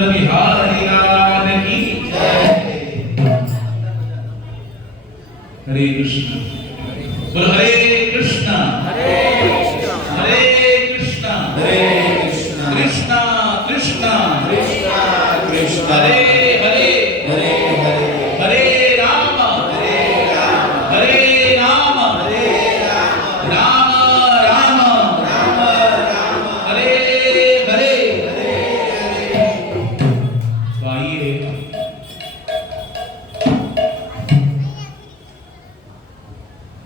बिहारी लाल की हरे कृष्ण बोल हरे कृष्ण हरे कृष्ण हरे कृष्ण हरे कृष्ण कृष्ण कृष्ण कृष्ण कृष्ण हरे हरे हरे हरे हरे राम हरे राम राम राम राम हरे हरे तो आइए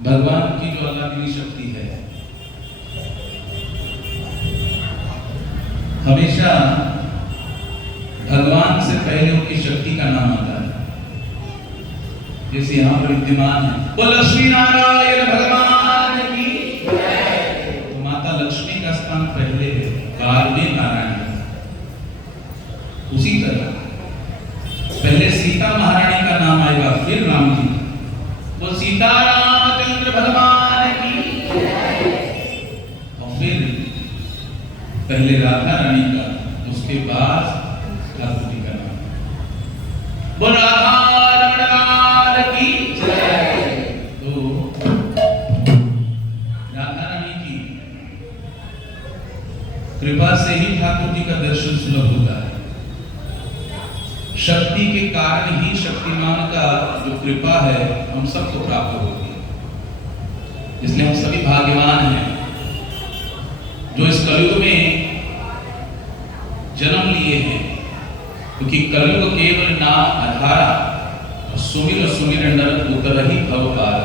भगवान की जो अलादीनी शक्ति है, हमेशा भगवान से पहले उनकी शक्ति का नाम आता है। जैसे यहाँ पर विद्यमान है वो लक्ष्मी नारायण भगवान की, तो माता लक्ष्मी का स्थान पहले है, बाद में नारायण। उसी तरह पहले सीता महारानी का नाम आएगा, फिर राम जी। वो सीतारामचंद्र भगवान की, और फिर पहले राधा रानी का, उसके बाद ठाकुर जी का नाम। वो राधा रमण लाल की जय। तो राधा रानी की कृपा से ही ठाकुर जी का दर्शन सुलभ होता है। शक्ति के कारण ही शक्तिमान का जो कृपा है हम सबको प्राप्त होती है। इसलिए हम सभी भाग्यवान हैं जो इस कलयुग में जन्म लिए हैं, क्योंकि कलयुग केवल नाम आधारा सुमिर सुमिर नर उतरहि भव पार।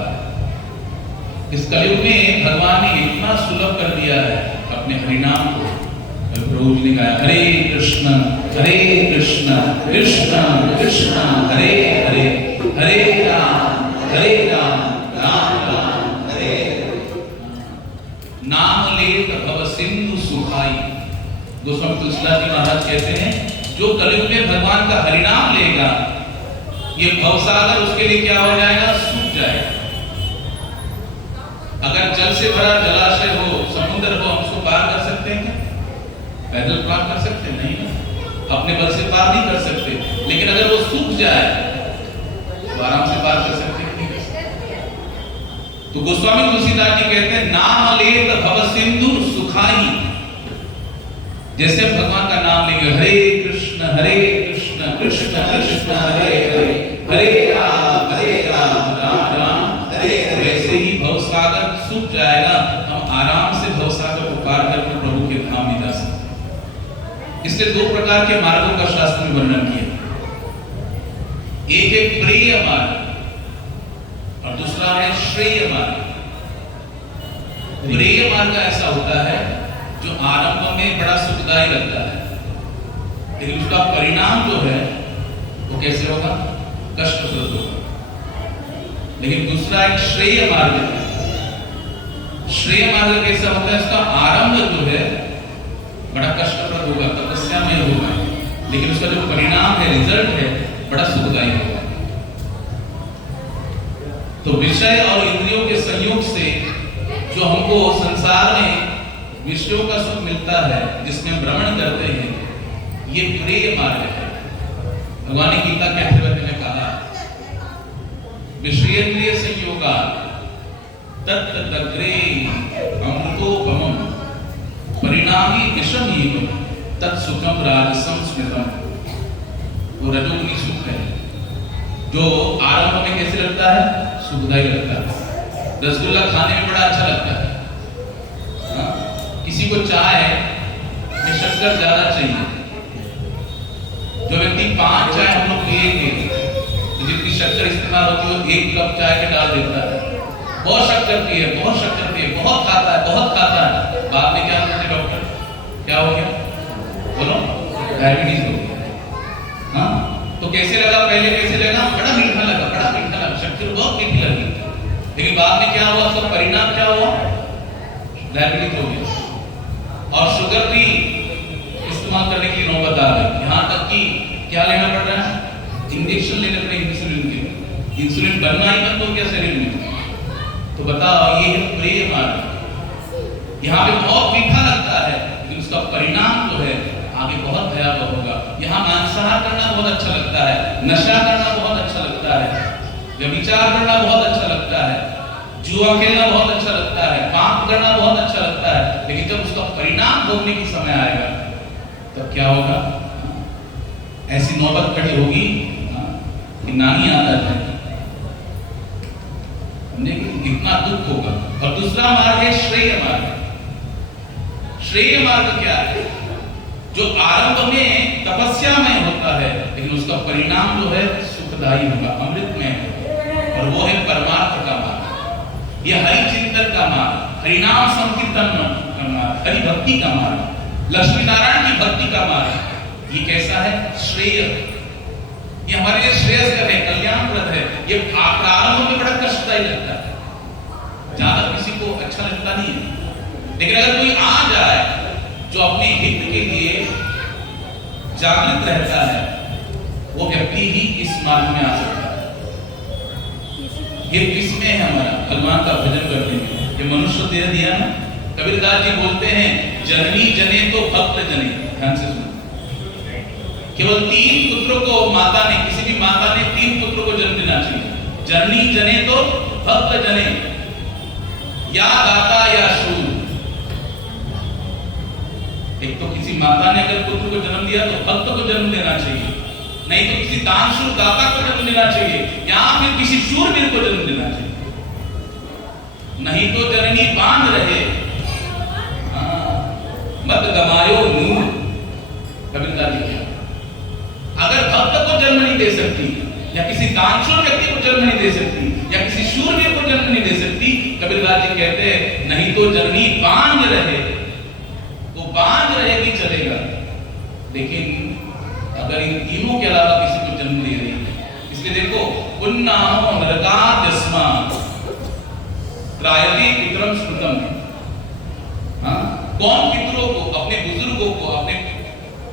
इस कलयुग में भगवान ने इतना सुलभ कर दिया है अपने हरिनाम को। प्रभु जी ने कहा हरे कृष्ण कृष्ण कृष्ण हरे हरे हरे राम राम राम हरे हरे। नाम लेत भव सिंधु सुखाई। गोस्वामी तुलसीदास जी महाराज कहते हैं जो कलयुग में भगवान का हरिनाम लेगा, ये भवसागर उसके लिए क्या हो जाएगा, सूख जाएगा। अगर जल से भरा जलाशय हो, समुद्र हो, हम उसको पार कर सकते हैं क्या? पैदल पार कर सकते नहीं ना, अपने बल से पार नहीं कर सकते। लेकिन अगर वो सूख जाए तो आराम से पार कर सकते हैं, नहीं कर सकते। तो गोस्वामी तुलसीदास जी कहते हैं नाम लेत भव सिंधु सुखाई। जैसे भगवान का नाम लेंगे हरे कृष्ण कृष्ण कृष्ण हरे हरे हरे राम राम राम हरे हरे, वैसे ही भवसागर सूख जाएगा। हम आराम से भवसागर को पार करके प्रभु के धाम में जा सकते। इसलिए दो प्रकार के मार्गों का शास्त्र में वर्णन किया। एक है प्रिय मार्ग और दूसरा है श्रेय मार्ग। प्रिय मार्ग ऐसा होता है जो आरंभ में बड़ा सुखदायी लगता है, लेकिन उसका परिणाम जो है वो कैसे होगा, कष्टप्रद होगा। लेकिन दूसरा एक श्रेय मार्ग है। श्रेय मार्ग कैसा होता है, उसका आरंभ जो है बड़ा कष्टप्रद होगा, तपस्या में होगा, लेकिन उसका जो परिणाम है, रिजल्ट है, बड़ा सुखदायी होगा। तो विषय और इंद्रियों के संयोग से जो हमको संसार में विषयों का सुख मिलता है, जिसमें हम भ्रमण करते हैं, ये प्रिय मार्ग है। भगवान ने गीता के 8वें अध्याय में कहा विषयेंद्रिय संयोगा तत्तदग्रे अमृतोपमम् परिणामी विषमेव तत्सुखम राजसं स्मृतम्। वो रजोगुणी सुख है जो आरंभ में कैसे लगता है, सुखदायी लगता है। रसगुल्ला खाने में बड़ा अच्छा लगता है। किसी को चाय में शक्कर ज्यादा चाहिए। जो व्यक्ति 5 चाय हम लोग पिएंगे तो जितनी शक्कर इस्तेमाल होती है वो 1 कप चाय के डाल देता है। बहुत शक्कर पिए, बहुत शक्कर पिए, बहुत खाता है, बहुत खाता है। बाद में क्या बोलते डॉक्टर, क्या हो गया, बोलो, डायबिटीज हो गया। हाँ, तो कैसे लगा, पहले कैसे लगा, बड़ा मीठा लगा, बड़ा मीठा लगा, शक्कर बहुत मीठी लगी, लेकिन बाद में क्या हुआ, उसका परिणाम क्या हुआ, डायबिटीज हो गया। और शुगर भी इस्तेमाल करने की नौबत आ गई। यहाँ तक कि क्या लेना पड़ रहा है, इंजेक्शन लेने पड़े इंसुलिन के। इंसुलिन बनना ही बंद हो गया शरीर में। तो बताओ, ये है प्रिय मार्ग। यहाँ पे बहुत मीठा लगता है, लेकिन उसका परिणाम जो है आगे बहुत भयावह होगा। यहाँ मांसाहार करना बहुत अच्छा लगता है, नशा करना बहुत अच्छा लगता है, व्यभिचार करना बहुत अच्छा लगता है, जुआ खेलना बहुत अच्छा लगता है, पाप करना बहुत अच्छा लगता है, लेकिन जब उसका परिणाम भोगने की समय आएगा तब क्या होगा? ऐसी नौबत खड़ी होगी कि नानी आता है, कितना दुख होगा। और दूसरा मार्ग है श्रेय मार्ग। श्रेय मार्ग क्या है? जो आरंभ में तपस्यामय होता है लेकिन उसका परिणाम जो है सुखदायी होगा, अमृतमय होगा, और वो है परमार्थ का मार्ग। यह हरि चिंतन का मार्ग, हरिनाम संकीर्तन का मार्ग, हरि भक्ति का मार्ग, लक्ष्मी नारायण की भक्ति का मार्ग। ये कैसा है? श्रेय। ये हमारे लिए श्रेयस्कर है, कल्याणप्रद है। ये प्रारंभ में बड़ा कष्टदायी लगता है, ज्यादा किसी को अच्छा लगता नहीं है, लेकिन अगर कोई आ जाए जो अपने हित के लिए जागृत रहता है, वो व्यक्ति ही इस मार्ग में आ सकता है। हित किसमें है हमारा? भगवान का भजन करने में। ये मनुष्य दे दिया ना, कबीरदास जी बोलते हैं, जननी जने तो भक्त जने। ध्यान से सुनो, केवल 3 पुत्रों को माता ने, किसी भी माता ने 3 पुत्रों को जन्म देना चाहिए। जननी जने तो भक्त जने, या दाता या शूर। एक तो किसी माता ने अगर पुत्र को जन्म दिया तो भक्त को जन्म देना चाहिए, नहीं तो किसी दानशूर दाता को जन्म देना चाहिए, या फिर किसी शूरवीर को जन्म देना चाहिए। नहीं तो जननी बांध रहे, मत गमायो नूर। कबीरदास जी क्या, अगर भक्त को जन्म नहीं दे सकती, या किसी दानशूर व्यक्ति को जन्म नहीं दे सकती, या किसी शूरवीर को जन्म नहीं दे सकती, कबीरदास जी कहते हैं नहीं तो जननी बांध रहे, वो बांध रहे भी चलेगा, लेकिन अगर इन तीनों के अलावा किसी को जन्म दे रही है, इसलिए देखो, पुन्नाहो नरकाद्यस्मात् त्रायते पितरम स्मृतम। हाँ, कौन पितरों को, अपने बुजुर्गों को, अपने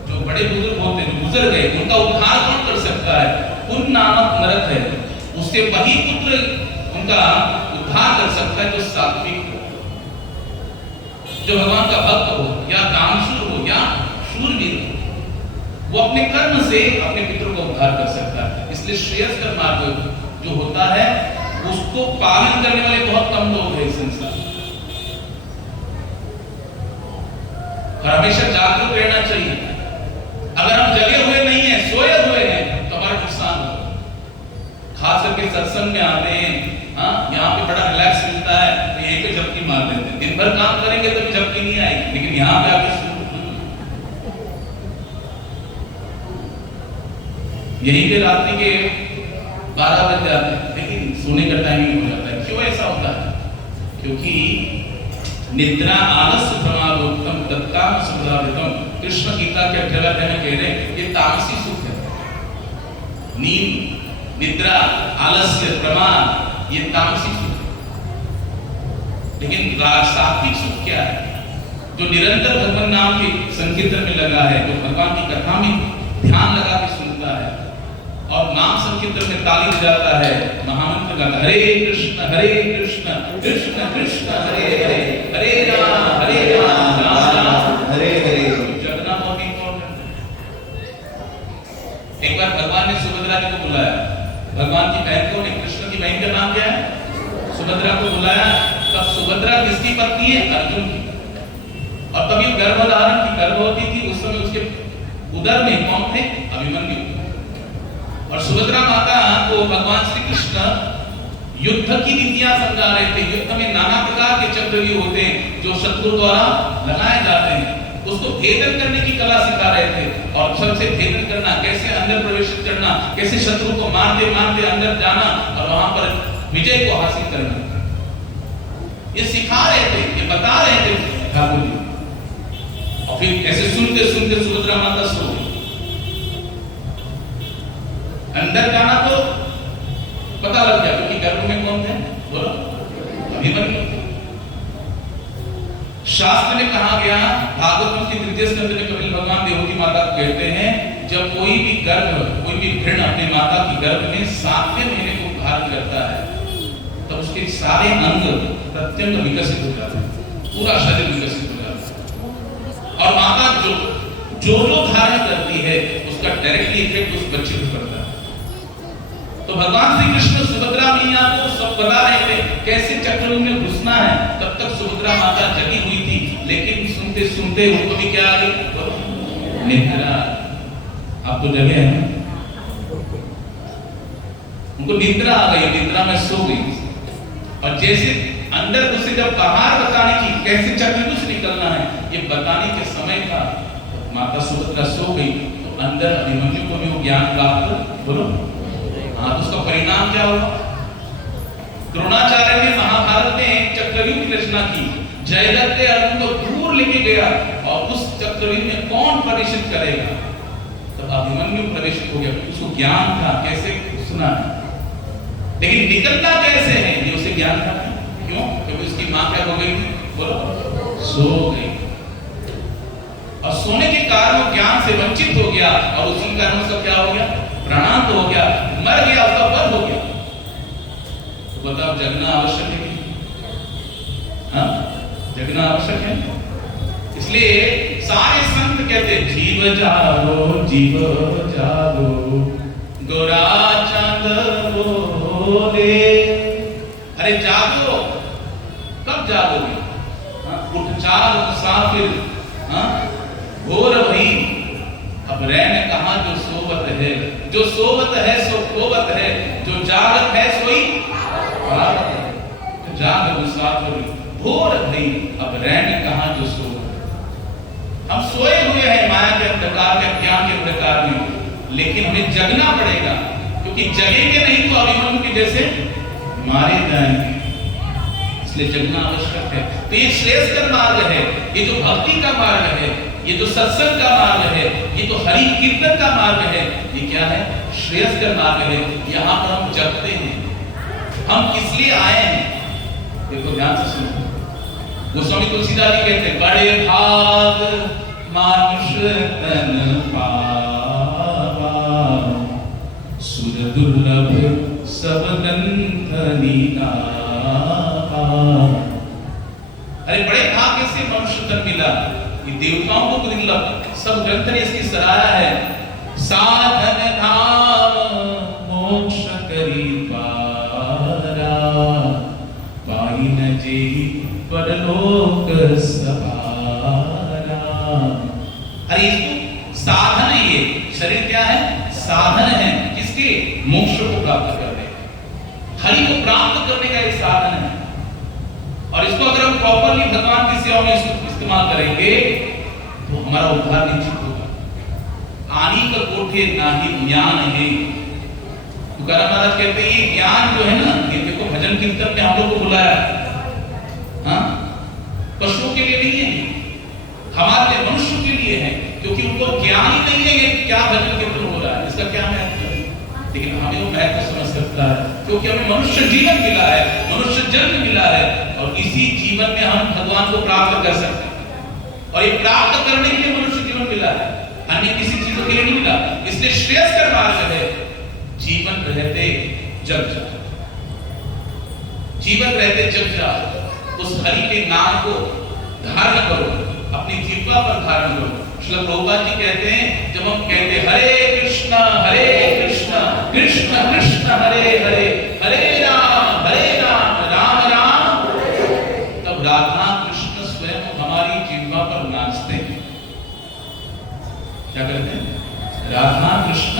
जो बड़े बुजुर्ग होते हैं, जो गुजर गए, उनका उद्धार कौन कर सकता है? पुण्य नामक नरक है, उससे वही पुत्र उनका उद्धार कर सकता है जो सात्विक हो, जो भगवान का भक्त हो, या दानशूर हो, या शूरवीर हो। वो अपने कर्म से अपने पितरों का उद्धार कर सकता है। इसलिए श्रेयस्कर मार्ग जो होता है उसको पालन करने वाले बहुत कम लोग हैं इस संसार में। हमेशा जागरूक रहना चाहिए। अगर हम जगे हुए नहीं हैं, सोए हुए हैं, तो हमारा नुकसान होगा। खास करके सत्संग में आते हैं, हाँ, यहाँ पे बड़ा रिलैक्स मिलता है, तो यहीं पे झपकी मार देते हैं। दिन भर काम करेंगे तो भी झपकी नहीं आएगी, लेकिन यहाँ पे आके यहीं पे रात्रि के 12 बज जाते हैं, लेकिन सोने का टाइमिंग हो जाता है। क्यों ऐसा होता है? क्योंकि निद्रा आलस्य प्रमादोत्तम तत्काम सुधारितम। कृष्ण गीता के 18वें अध्याय में कह रहे हैं ये तामसी सुख है। नींद, निद्रा, आलस्य, प्रमाद, ये तामसी सुख है। लेकिन सात्विक सुख क्या है? जो निरंतर भगवान नाम के संकीर्तन में लगा है, जो भगवान की कथा में ध्यान लगा के सुनता है और नाम संकीर्तन में ताली बजाता है, महामंत्र गाता है, हरे कृष्ण कृष्ण कृष्ण हरे हरे, हरे राम राम राम हरे हरे। जगना बहुत इंपॉर्टेंट है। एक बार भगवान ने सुभद्रा जी को बुलाया, भगवान की बहन को, कृष्ण की बहन का नाम क्या है? सुभद्रा को बुलाया। तब सुभद्रा किसकी पत्नी है? अर्जुन की। और तभी गर्भधारण की, गर्भवती थी। उस समय उसके उदर में कौन थे? अभिमन्यु। और सुभद्रा माता को भगवान श्री कृष्ण युद्ध की नीतियां समझा रहे थे। युद्ध में नाना प्रकार के चक्रव्यूह होते हैं जो शत्रु द्वारा लगाए जाते हैं, उसको भेदन करने की कला सिखा रहे थे। और सबसे भेदन करना, कैसे अंदर प्रवेश करना, कैसे शत्रु को मारते मारते अंदर जाना और वहां पर विजय को हासिल करना, ये सिखा रहे थे, ये बता रहे थे ठाकुर जी। और फिर ऐसे सुनते सुनते सुभद्रा माता सो गई। अंदर जाना तो पता लग गया, क्योंकि गर्भ में कौन थे? बोलो, अभिमन्यु। शास्त्र में कहा गया, भागवत के 3 स्कंद में कपिल भगवान देवकी माता को कहते हैं, जब कोई भी गर्भ, कोई भी भ्रूण अपने माता की गर्भ में 7वें महीने को धारण करता है, तब उसके सारे अंग प्रत्यंग विकसित हो जाते हैं, पूरा शरीर विकसित हो जाता है। और माता जो धारण करती है उसका उसका डायरेक्टली इफेक्ट उस बच्चे को पड़ता है। तो भगवान श्री कृष्ण सुभद्रा मैया को सब बता रहे थे कैसे चक्रव्यूह में घुसना है। तब तक सुभद्रा माता जगी हुई थी, लेकिन सुनते सुनते उनको भी क्या आ गई, निद्रा। आप तो जगे हैं, उनको निद्रा आ गई, निद्रा में सो गई। और जैसे अंदर उसे जब बाहर बताने की कैसे चक्रव्यूह से निकलना है ये बताने के समय था, माता सुभद्रा सो गई। तो अंदर अभिमन्यु को भी वो ज्ञान प्राप्त, बोलो हाँ, तो उसका परिणाम क्या हुआ। द्रोणाचार्य ने महाभारत में चक्रव्यूह की रचना की। जयद्रथ ने अर्जुन को दूर लेके गया और उस चक्रव्यूह में कौन प्रवेश करेगा, तब अभिमन्यु प्रवेश हो गया। उसको ज्ञान था कैसे घुसना है, लेकिन निकलना कैसे है ये उसे ज्ञान था। क्यों? क्योंकि उसकी मां क्या हो गई थी, बोलो सो गई। और सोने के कारण वो ज्ञान से वंचित हो गया और उसी कारण उसका क्या हो गया, प्राणांत हो गया, मर गया, उसका वध हो गया। तो बताओ जगना आवश्यक है कि हाँ, जगना आवश्यक है। इसलिए सारे संत कहते जीव जागो, जीव जागो, गोरा चांद बोले। अरे जागो, कब जागोगे? उठ चाल मुसाफिर, घोर भई अब रैन कहां जो सोवत है। जो सोवत है सो खोवत है, जो जागत है सोई पावत है। जाग मुसाफिर घोर भई अब रैन कहां जो सोवत। हम सोए हुए हैं माया के अंधकार के ज्ञान के अंधकार में, लेकिन हमें जगना पड़ेगा, क्योंकि जगेंगे नहीं तो अभिमन्यु के जैसे मारे जाएंगे। इसलिए जगना आवश्यक है। तो ये श्रेष्ठ मार्ग है, ये जो भक्ति का मार्ग है, ये जो सत्संग का मार्ग है, ये तो हरि कीर्तन का मार्ग है, ये क्या है, श्रेष्ठ मार्ग है। यहाँ पर हम जगते हैं, हम किस लिए आए हैं, देखो ध्यान से सुनो। गोस्वामी तुलसीदास जी कहते हैं बड़े भाग मानुष तन पावा, सुर दुर्लभ सब ग्रंथ नीनावा। अरे बड़े भाग्य से मनुष्य तन मिला, ये देवताओं को दुर्लभ, सब ग्रंथ ने इसकी सराहा है। साधन धाम मोक्ष करी पारा, पाई न जे परलोक सवारा। अरे इसको साधन है, ये शरीर क्या है, साधन है किसके, मोक्ष को प्राप्त करने, हरि को प्राप्त करने का एक साधन है। और इसको अगर हम प्रॉपर्ली भगवान की सेवा में इस्तेमाल करेंगे तो हमारा उद्धार निश्चित होगा। आनी का कोठे नाही ज्ञान है। तुकाराम महाराज कहते हैं ये ज्ञान जो है ना, ये देखो भजन कीर्तन में हम लोग को बुलाया, हाँ, पशुओं के लिए नहीं है, हमारे लिए मनुष्य के लिए है, क्योंकि उनको ज्ञान ही नहीं है कि क्या भजन कीर्तन हो रहा है, इसका क्या महत्व है। लेकिन हमें वो महत्व समझ सकता है, क्योंकि हमें मनुष्य जीवन मिला है, मनुष्य जन्म मिला है, और इसी जीवन में हम भगवान को प्राप्त कर सकते हैं। और ये प्राप्त करने के लिए मनुष्य जीवन मिला है, अन्य किसी चीजों के लिए नहीं मिला। इसलिए श्रेष्ठ मार्ग है जीवन रहते जग जाओ, जीवन रहते जग जाओ, उस हरि के नाम को धारण करो, अपनी जीवा पर धारण करो। श्रील प्रभुपाद जी कहते हैं, जब हम कहते हरे कृष्ण कृष्ण कृष्ण हरे हरे, हरे राम राम राम, तब राधा कृष्ण स्वयं हमारी जीवा पर नाचते हैं। क्या करते हैं, राधा कृष्ण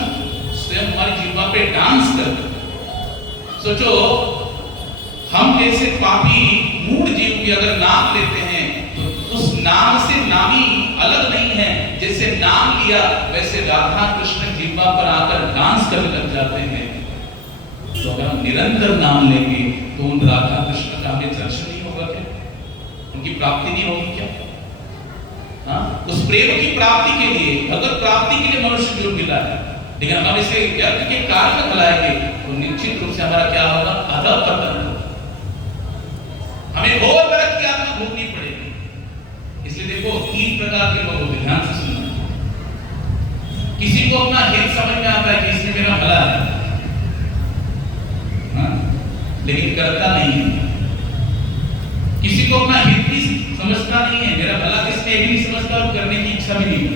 स्वयं हमारी जीवा पे डांस करते हैं। सोचो, हम जैसे पापी मूढ़ जीव भी अगर नाम लेते हैं तो उस नाम से नामी अलग नहीं है। जैसे नाम लिया वैसे राधा कृष्ण जीवा पर आकर डांस करने लग जाते हैं। तो अगर हम निरंतर नाम लेंगे तो उन राधा कृष्ण का हमें दर्शन नहीं होगा क्या, उनकी प्राप्ति नहीं होगी क्या? हाँ, उस प्रेम की प्राप्ति के लिए, भगवत प्राप्ति के लिए मनुष्य जो मिला है, लेकिन हम इसे व्यर्थ के कार्य में चलाएंगे तो निश्चित रूप से हमारा क्या होगा, अधःपतन। हमें घोर नरक की यातना भोगनी पड़ेगी। इसलिए देखो, तीन प्रकार के लोग होते हैं, ध्यान से सुनना। किसी को अपना हित समझ में आता है कि इसमें मेरा भला है, लेकिन करता नहीं है। किसी को अपना हित भी समझता नहीं है, मेरा भला किसने भी नहीं समझता और करने की इच्छा भी नहीं।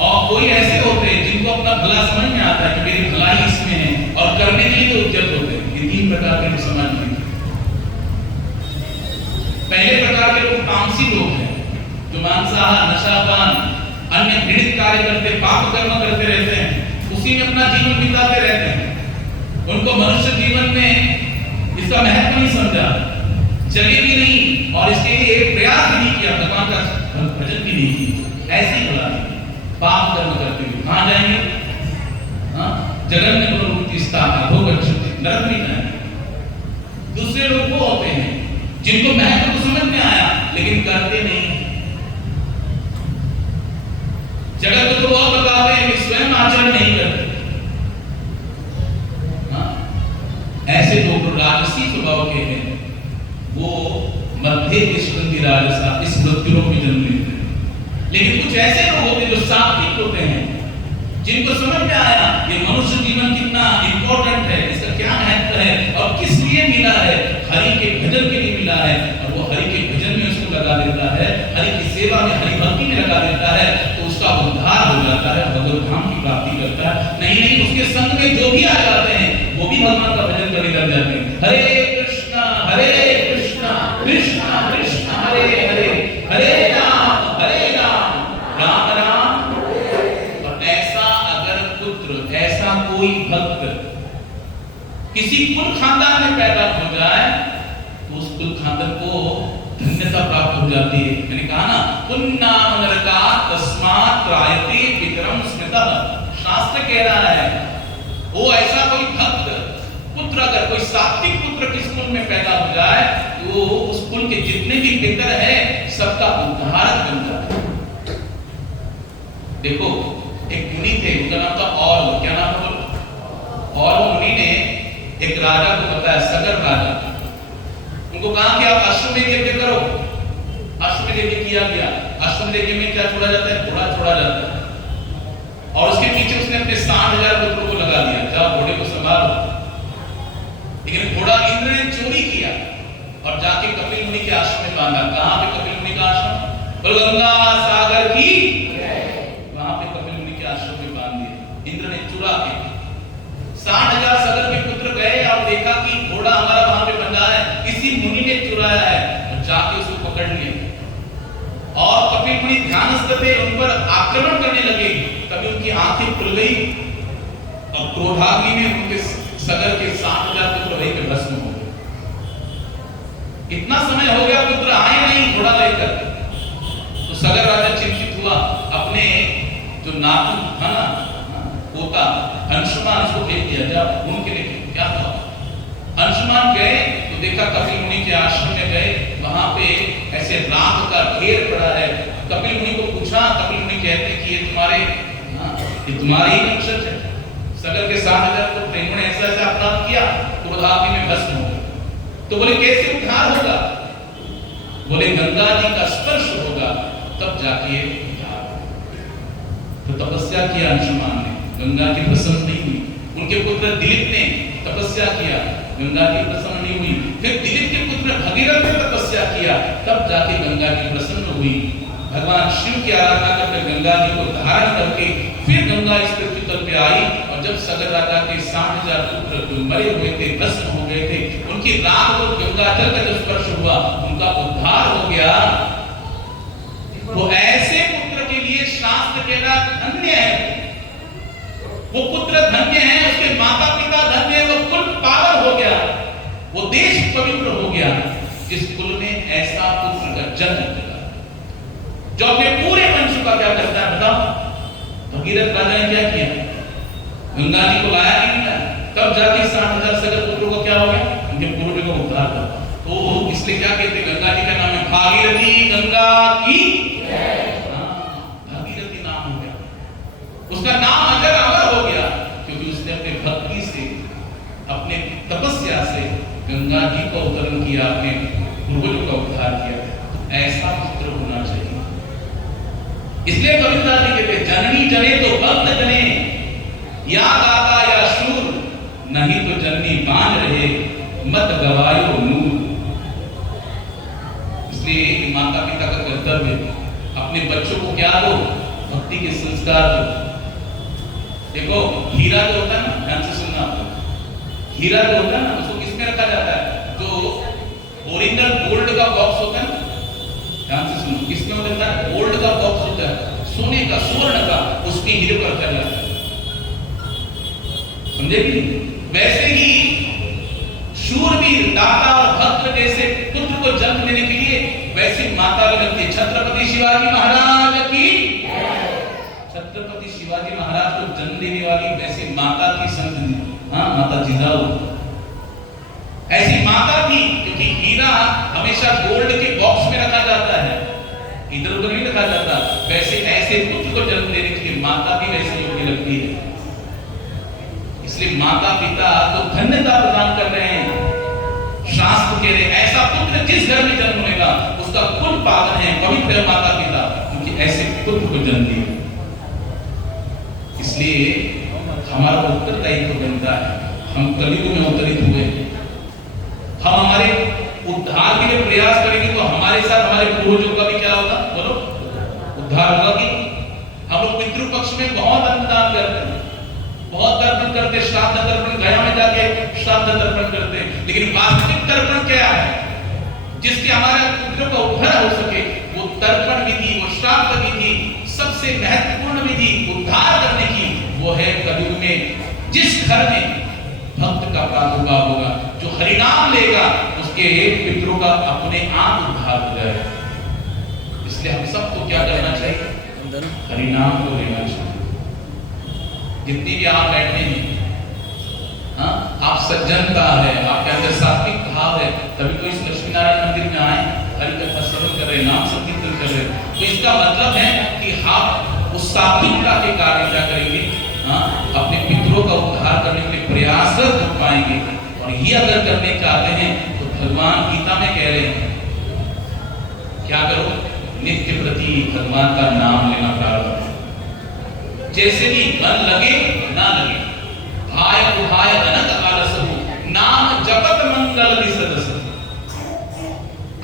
और कोई ऐसे होते हैं जिनको अपना भला समझ में आता है कि मेरी भलाई इसमें है और करने के लिए तो उद्यत होते हैं। ये तीन प्रकार के लोग समाज में। पहले प्रकार के लोग तामसी लोग हैं, जो मांसाहार, नशापान, अन्य घृणित कार्य करते, पाप कर्म करते रहते हैं, उसी में अपना जीवन बिताते रहते हैं। उनको मनुष्य जीवन में इसका महत्व नहीं समझा, जगे भी नहीं और इसके लिए एक प्रयास भी नहीं किया, भगवान का भजन भी नहीं किया, ऐसे ही बोला पाप कर्म करते हुए कहां जाएंगे? जगन्य प्रवृत्ति स्थापना भोग नरक में जाएंगे। दूसरे लोग वो होते हैं जिनको महत्व तो समझ में आया लेकिन करते नहीं। जगत को तो बहुत बताते हैं कि स्वयं आचरण नहीं करते। ऐसे लोग राजसी स्वभाव के हैं, वो मध्य विष्णु राजसा इस मृत्युलोक में जन्म लेते हैं। लेकिन कुछ ऐसे लोग होते हैं जो सात्विक होते हैं, जिनको समझ में आया ये मनुष्य जीवन कितना इंपॉर्टेंट है, इसका क्या महत्व है और किस लिए मिला है। हरि के भजन के लिए मिला है और वो हरि के भजन में उसको लगा देता है, हरि की सेवा में, हरि भक्ति में लगा देता है, तो उसका उद्धार हो जाता है, भगवत धाम की प्राप्ति करता है। नहीं उसके संग में जो भी आ जाते हैं वो भी भगवान का भजन करने लग जाते हैं। हरे कृष्णा कृष्णा कृष्णा हरे हरे, हरे राम राम राम। और ऐसा अगर पुत्र, ऐसा कोई भक्त किसी कुल खानदान में पैदा हो जाए तो उस कुल खानदान को धन्यता प्राप्त हो जाती है। मैंने कहा ना, पुण्यम नरका तस्मात् त्रायते पितरम स्मृतः। शास्त्र कह रहा है वो ऐसा कोई भक्त पुत्र, अगर कोई सात्विक पुत्र किस कुल में पैदा हो जाए तो उस कुल के जितने भी पितर है सबका उद्धारक बन जाता है। देखो एक मुनि थे, उनका नाम था और, क्या नाम था? और मुनि ने एक राजा को बताया, सगर राजा, उनको कहा कि आप अश्वमेध यज्ञ करो। अश्वमेध यज्ञ किया गया। अश्वमेध यज्ञ में क्या छोड़ा जाता है? घोड़ा छोड़ा जाता है और उसके पीछे उसने अपने 60,000 पुत्रों को लगा दिया, जाओ घोड़े को संभालो। लेकिन घोड़ा इंद्र ने चोरी किया और जाके कपिल मुनि के आश्रम में बांधा। कहां पे कपिल मुनि का आश्रम? गंगा सागर की, वहां पे कपिल मुनि के आश्रम में बांध दिया इंद्र ने चुरा के। 60,000 सगर के पुत्र गए और देखा कि घोड़ा हमारा वहां पे बंधा है, किसी मुनि ने चुराया है, और जाके उसको पकड़ लिया। और कपिल मुनि ध्यानस्थ थे, उन पर आक्रमण करने लगे। तभी उनकी आंखें खुल गई और क्रोधाग्नि में उनके सगर के 60,000 पुत्र वहीं पे भस्म हो गए। इतना समय हो गया, पुत्र आए नहीं घोड़ा लेकर। तो सगर राजा चिंतित हुआ, अपने जो नातू था ना, पोता अंशुमान, उसको भेज दिया, जाओ उनके लिए क्या था। अंशुमान गए तो देखा कपिल मुनि के आश्रम में गए, वहां पे ऐसे राख का ढेर पड़ा है। कपिल मुनि को पूछा, कपिल मुनि कहते हैं कि ये तुम्हारे ही वंशज है। सगर के 60,000 पुत्र, इन्होंने ऐसा ऐसा अपराध किया, क्रोधाग्नि में भस्म हो गए। तो बोले कैसे उद्धार होगा? बोले गंगा जी का स्पर्श होगा तब जाके उद्धार। तो तपस्या किया अंशुमान ने, गंगा जी प्रसन्न नहीं हुई। उनके पुत्र दिलीप ने तपस्या किया, गंगा जी प्रसन्न नहीं हुई। फिर दिलीप के पुत्र भगीरथ ने तपस्या किया, तब जाके गंगा जी प्रसन्न हुई। भगवान शिव की आराधना करके गंगा जी को धारण करके फिर गंगा इस पृथ्वी तल पे आई। और जब सगर राजा के 60,000 पुत्र जो मरे हुए थे, भस्म हो गए थे, उनकी राख को गंगा जल का जब स्पर्श हुआ, उनका उद्धार हो गया। वो ऐसे पुत्र के लिए शास्त्र कहना धन्य है। वो पुत्र धन्य है, उसके माता पिता धन्य है, वो कुल पावन हो गया, वो देश पवित्र हो गया जिस कुल में ऐसा पुत्र का जन्म होगा, जो अपने पूरे वंश का क्या करता है बताओ। भगीरथ राजा ने क्या किया? गंगा जी को लाया नहीं लाया, तब जाके 60,000 सगर पुत्रों को क्या हो गया? उनके पूर्व को उद्धार कर। तो इसलिए क्या कहते, गंगा जी का नाम है भागीरथी, गंगा की भागीरथी नाम हो गया, उसका नाम अजर अमर हो गया, क्योंकि उसने अपने भक्ति से, अपने तपस्या से गंगा जी को अवतरण किया, अपने पूर्वजों का उद्धार किया। तो ऐसा पुत्र होना चाहिए। इसलिए कविता जी कहते, जननी जने तो भक्त जने, या दाता या शूर, नहीं तो जननी बांध रहे, मत गवायो नूर। इसलिए माता पिता का कर्तव्य अपने बच्चों को क्या दो? भक्ति के संस्कार। देखो हीरा जो होता है ना, ध्यान से सुनना आप लोग, हीरा जो होता है ना उसको किसमें रखा जाता है? जो ओरिजिनल गोल्ड का बॉक्स होता है ना, ध्यान से सुनो, किसमें होता है? गोल्ड का बॉक्स होता है, सोने का, स्वर्ण का, उसके हीरे पर रखा जाता है, समझे कि? वैसे ही शूरवीर, दाता और भक्त जैसे पुत्र को जन्म देने के लिए वैसे माता भी लगती है। छत्रपति शिवाजी महाराज की, छत्रपति शिवाजी महाराज को जन्म देने वाली वैसे माता थी संत, हाँ माता जिजाऊ, ऐसी माता थी। क्योंकि हीरा हमेशा गोल्ड के बॉक्स में रखा जाता है, इधर उधर नहीं रखा जाता। वैसे ऐसे पुत्र को जन्म देने के लिए माता भी वैसे योग्य लगती है। इसलिए माता पिता तो धन्यता प्रदान कर रहे हैं। शास्त्र कह रहे ऐसा पुत्र जिस घर में जन्म लेगा उसका कुल पावन है, पवित्र है माता पिता, क्योंकि ऐसे पुत्र को जन्म दिया। इसलिए हमारा उत्तरदायित्व बनता है, हम कलयुग में अवतरित हुए, हम हमारे उद्धार के लिए प्रयास करेंगे तो हमारे साथ हमारे पूर्वजों का भी क्या होगा? बोलो, उद्धार होगा कि? हम लोग पितृ पक्ष में बहुत अन्नदान करते हैं, बहुत तर्पण करते, श्राद्ध तर्पण, गया में जाके श्राद्ध तर्पण करते, लेकिन वास्तविक तर्पण क्या है? जिसके हमारे पुत्र का उद्धार हो सके, वो तर्पण विधि, वो श्राद्ध विधि, सबसे महत्वपूर्ण विधि उद्धार करने की, वो है कलयुग में जिस घर में भक्त का प्रादुर्भाव होगा, जो हरिनाम लेगा, उसके पितरों का अपने आप उद्धार हो जाएगा। इसलिए हम सबको क्या करना चाहिए? हरिनाम को लेना चाहिए। जितनी भी आप बैठे हैं, हाँ, आप सज्जनता है, आपके अंदर सात्विक भाव है, तभी तो इस लक्ष्मी नारायण मंदिर में आए, हरि कथा श्रवण कर रहे, नाम संकीर्तन कर रहे। तो इसका मतलब है कि आप उस सात्विकता के कार्य क्या करेंगे? हाँ, अपने पितरों का उद्धार करने के लिए प्रयासरत हो पाएंगे। और ये अगर करने चाहते हैं तो भगवान गीता में कह रहे हैं क्या करो? नित्य प्रति भगवान का नाम लेना प्रारंभ करो। जैसे भी मन लगे ना लगे, भाय उभाय अनक आलसहु, नाम जपत मंगल विसदस।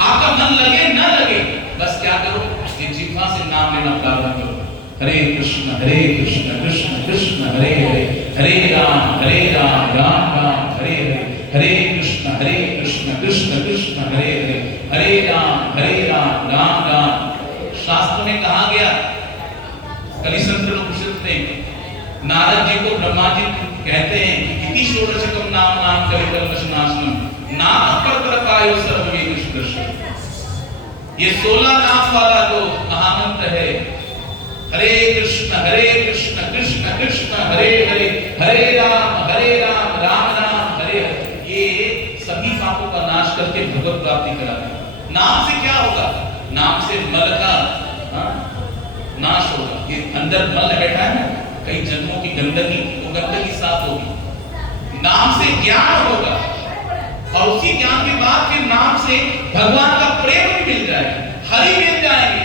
आपका मन लगे ना लगे, बस क्या करो? ये जिह्वा से नाम लेना प्रारंभ करो। हरे कृष्ण कृष्ण कृष्ण हरे हरे, हरे राम राम राम हरे हरे, हरे कृष्ण कृष्ण कृष्ण हरे हरे, हरे राम राम राम। शास्त्र में कहा गया, कलिसंत्र उपनिषद में नारद जी को ब्रह्मा जी कहते हैं कि इति षोडशकम नाम करे कल्मषनाशनम, नाम परतरकायो सर्ववेद दर्शन। ये 16 नाम वाला जो महामंत्र है, हरे कृष्ण कृष्ण कृष्ण हरे हरे, हरे राम राम राम हरे हरे, ये सभी पापों का नाश करके भगवत प्राप्ति कराता है। नाम से क्या होगा? नाम से मल का नाश होगा। ये अंदर मल बैठा है ना, कई जन्मों की गंदगी, वो गंदगी साफ होगी। नाम से ज्ञान होगा, और उसी ज्ञान के बाद के नाम से भगवान का प्रेम भी मिल जाएगा, हरि मिल जाएंगे,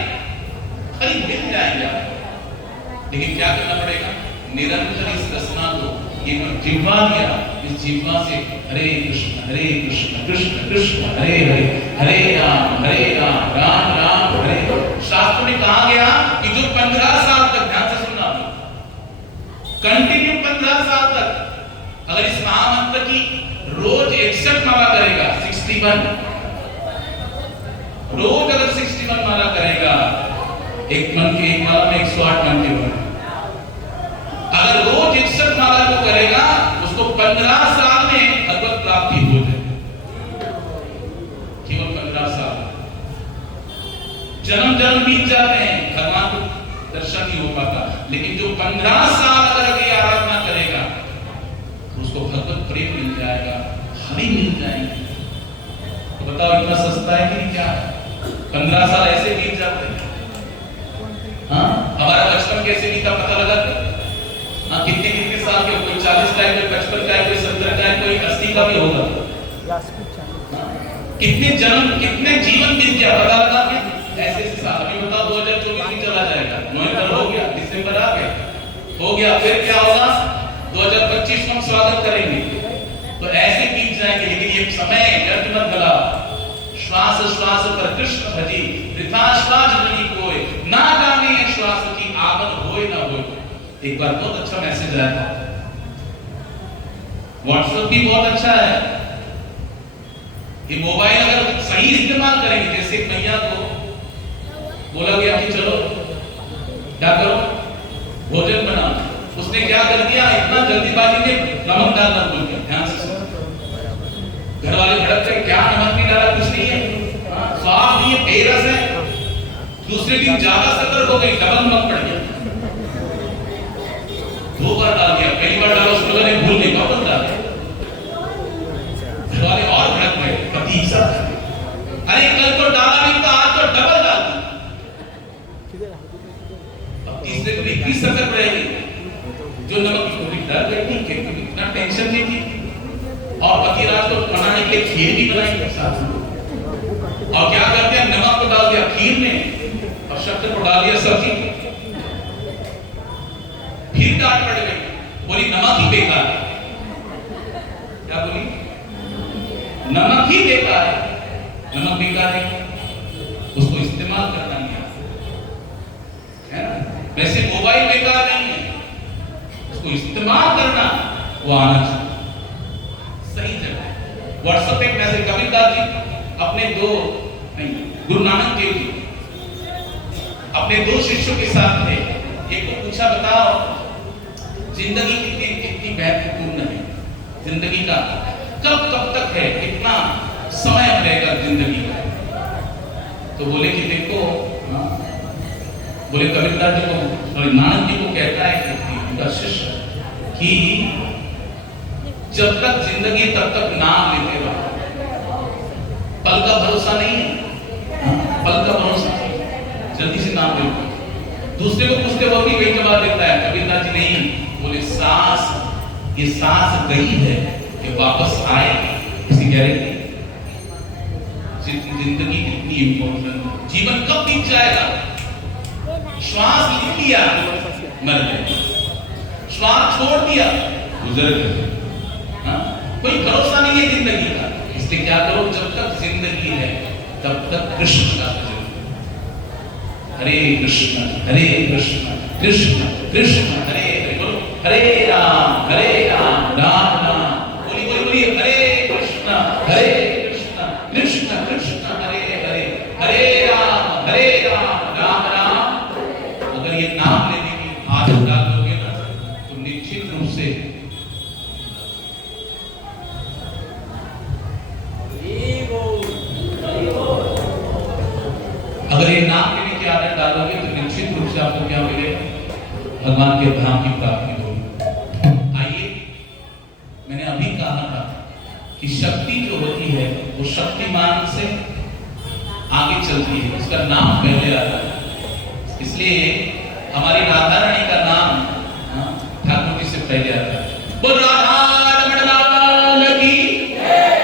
हरि मिल जाएंगे। लेकिन क्या करना पड़ेगा? निरंतर इस रसना को, ये जिह्वा दिया, इस जिह्वा से हरे कृष्ण कृष्ण कृष्ण हरे हरे, हरे राम राम राम हरे। शास्त्र में कहा गया कि जो 15 साल तक, ध्यान से सुनना, कंटिन्यू 15 साल तक अगर इस महामंत्र की रोज 61 माला करेगा, 61 रोज अगर 61 माला करेगा, एक मन की एक माला में 108 मन के बने। अगर रोज 61 माला को करेगा, उसको 15 साल में भगवत प्राप्ति हो जाए। केवल 15 साल, जन्म बीत जाते हैं, भगवान को दर्शन नहीं हो पाता। लेकिन जो 15 साल अगर ये आराधना करेगा, तो उसको भगवत प्रेम मिल जाएगा, हरि मिल जाएंगे। तो बताओ इतना सस्ता है कि नहीं? क्या 15 साल ऐसे बीत जाते हैं। हाँ, हमारा बचपन कैसे बीता पता लगा? हाँ, कितने साल के, कोई 40 का है, कोई 55 का है, कोई 70 का है, कोई 80 का भी होगा। कितने जन्म, कितने जीवन बीत गया पता लगा? ऐसे साल अभी बताओ 2024 में चला जाएगा, नवंबर हो गया, दिसंबर आ गया, हो गया, फिर क्या होगा? 2025 में हम स्वागत करेंगे। तो ऐसे बीत जाएंगे। लेकिन ये समय व्यर्थ मत गला, श्वास श्वास पर कृष्ण भजी, वृथा श्वास जनी कोय, ना जाने श्वास की आगन एक बार बहुत अच्छा मैसेज आया, व्हाट्सएप भी बहुत अच्छा है, ये मोबाइल अगर सही इस्तेमाल करेंगे, जैसे मैया को बोला गया कि चलो क्या करो भोजन बनाओ, उसने क्या कर दिया, इतना जल्दीबाजी में नमक डालना भूल गया। ध्यान से सुनो, घर वाले भड़क गए, क्या नमक नहीं डाला, कुछ नहीं है, स्वाद नहीं है, बेरस है। दूसरे दिन ज्यादा सतर्क हो गई, डबल नमक पड़ गया, 2 बार डाल दिया, पहली बार डाला उसको लगा नहीं भूल गई, वापस डाल दिया। घर वाले और भड़क गए, पति सब, अरे कल तो डाला नहीं था, आज तो डबल डाल दिया। अब तीसरे को 21 सतर्क रहेगी, जो नमक की थोड़ी डर गई थी, क्योंकि इतना टेंशन नहीं थी, और पति राज को बनाने के लिए खीर भी बनाई साथ में, और क्या करते हैं, नमक को डाल दिया खीर में और शक्कर को डाल दिया सब्जी में। फिर डांट पड़ गई, बोली नमक ही बेकार है। क्या बोली? नमक ही बेकार है। नमक बेकार है, उसको इस्तेमाल करना नहीं आता, है ना? वैसे मोबाइल बेकार नहीं है, उसको इस्तेमाल करना वो आना चाहिए सही जगह। व्हाट्सएप एक मैसेज, कबीरदास जी अपने गुरु नानक देव जी अपने 2 शिष्यों के साथ थे, एक को पूछा बताओ जिंदगी कितनी महत्वपूर्ण है, जिंदगी का कब तक है, कितना समय रहेगा जिंदगी का। तो बोले कि देखो, बोले कबीरदास जी को, नानक जी को कहता है उनका शिष्य कि जब तक जिंदगी तब तक नाम लेते रहो, पल का भरोसा नहीं है, पल का भरोसा नहीं, जल्दी से नाम ले। दूसरे को पूछते वो भी वही जवाब देता है, कबीरदास जी नहीं, बोले सांस, ये सांस गई है, ये वापस आए, इसकी गारंटी। जिंदगी कितनी इंपॉर्टेंट, जीवन कब बीत जाएगा, श्वास ले लिया मर गए, श्वास छोड़ दिया गुजर गए। कोई भरोसा नहीं है जिंदगी का, इसलिए क्या करो, जब तक जिंदगी है तब तक कृष्ण का भजन, हरे कृष्ण कृष्ण कृष्ण हरे हरे, बोलो हरे राम राम राम, बोली बोली बोली, हरे कृष्ण कृष्ण कृष्ण हरे हरे, हरे राम राम राम। अगर ये नाम लेने की आदत डालोगे ना, तो निश्चित रूप से अगर ये नाम लेने की आदत डालोगे तो निश्चित रूप से आपको क्या मिलेगा, भगवान के धाम की प्राप्ति होगी। आइए, मैंने अभी कहा था कि शक्ति जो होती है वो शक्तिमान से आगे चलती है, उसका नाम पहले आता है। इसलिए हमारी राधा रानी